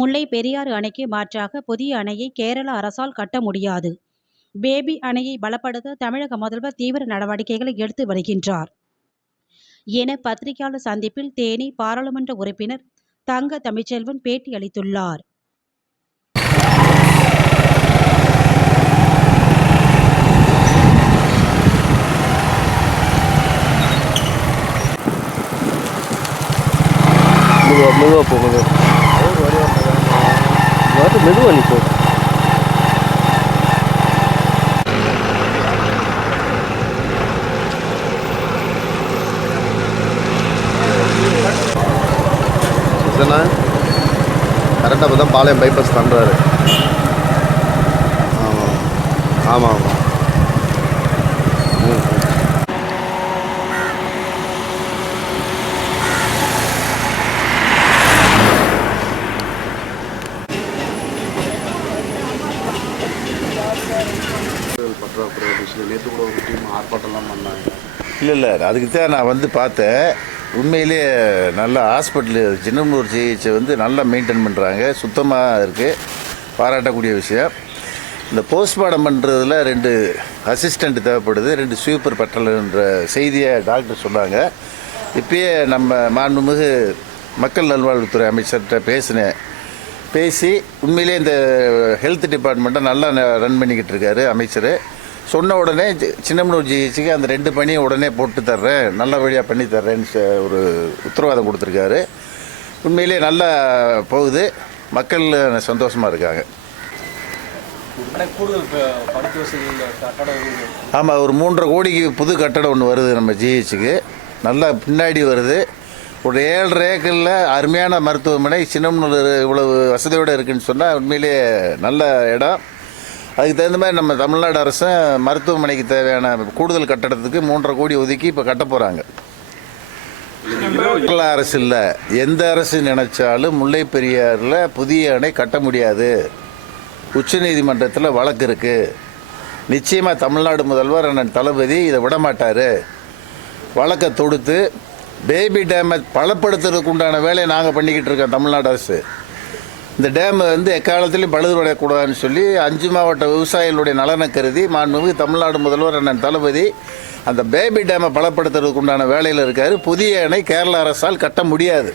முல்லை பெரியாறு அணைக்கு மாற்றாக புதிய அணையை கேரள அரசால் கட்ட முடியாது. பேபி அணையை பலப்படுத்த தமிழக முதல்வர் தீவிர நடவடிக்கைகளை எடுத்து வருகின்றார். என பத்திரிகையாளர் சந்திப்பில் தேனி பாராளுமன்ற உறுப்பினர் தங்க தமிழ்ச்செல்வன் பேட்டி அளித்துள்ளார் மெதுவாக மெதுவாக போ மெதுவாக வந்து மெதுவாக நிற்கும் இதுனா கரெக்டாக இப்போ தான் பாளையம் பைபாஸ் பண்ணுறாரு ஆமாம் ஆமாம் ஆமாம் பற்றாக்குறை நேற்று கூட ஒரு டீம் ஆர்ப்பாட்டம்லாம் பண்ணாங்க. இல்லை இல்லை அதுக்கு தான் நான் வந்து பார்த்தேன். உண்மையிலேயே நல்ல ஹாஸ்பிட்டல் சின்னமூர் சிகிச்சை வந்து நல்லா மெயின்டைன் பண்ணுறாங்க சுத்தமாக இருக்குது பாராட்டக்கூடிய விஷயம். இந்த போஸ்ட்மார்டம் பண்ணுறதுல ரெண்டு அசிஸ்டண்ட் தேவைப்படுது. ரெண்டு ஸ்வீப்பர் பட்டலன்ற செய்தியை டாக்டர் சொன்னாங்க. இப்பயே நம்ம மாண்புமிகு மக்கள் நல்வாழ்வுத்துறை அமைச்சர்கிட்ட பேசினேன். பேசி உண்மையிலே இந்த ஹெல்த் டிபார்ட்மெண்ட்டை நல்லா ரன் பண்ணிக்கிட்டு இருக்காரு அமைச்சர். சொன்ன உடனே சின்னமனூர் ஜிஹெச்சுக்கு அந்த ரெண்டு பணியும் உடனே போட்டு தர்றேன். நல்லபடியாக பண்ணி தர்றேன்னு ஒரு உத்தரவாதம் கொடுத்துருக்காரு. உண்மையிலே நல்லா போகுது. மக்கள் சந்தோஷமாக இருக்காங்க. ஆமாம் ஒரு மூன்றரை கோடிக்கு புது கட்டடம் ஒன்று வருது நம்ம ஜிஹெச்சுக்கு. நல்லா பின்னாடி வருது. ஒரு ஏழரை ஏக்கரில் அருமையான மருத்துவமனை. சின்னமனூர் இவ்வளவு வசதியோடு இருக்குன்னு சொன்னால் உண்மையிலேயே நல்ல இடம். அதுக்கு தகுந்த மாதிரி நம்ம தமிழ்நாடு அரசு மருத்துவமனைக்கு தேவையான கூடுதல் கட்டடத்துக்கு மூன்றரை கோடி ஒதுக்கி இப்போ கட்ட போகிறாங்க கேரளா அரசு இல்லை. எந்த அரசு நினைச்சாலும் முல்லை பெரியாறில் புதிய அணை கட்ட முடியாது. உச்சநீதிமன்றத்தில் வழக்கு இருக்கு. நிச்சயமாக தமிழ்நாடு முதல்வர் அண்ணன் தளபதி இதை விடமாட்டார். வழக்கை தொடுத்து பேபி டேமை பலப்படுத்துறதுக்கு உண்டான வேலையை நாங்கள் பண்ணிக்கிட்டு இருக்கோம் தமிழ்நாடு அரசு. இந்த டேம் வந்து எக்காலத்திலையும் பழுதுபடக்கூடாதுன்னு சொல்லி அஞ்சு மாவட்ட விவசாயிகளுடைய நலனை கருதி மாண்புமிகு தமிழ்நாடு முதல்வர் அண்ணன் தளபதி அந்த பேபி டேமை பலப்படுத்துறதுக்கு உண்டான வேலையில் இருக்கார். புதிய அணை கேரள அரசால் கட்ட முடியாது.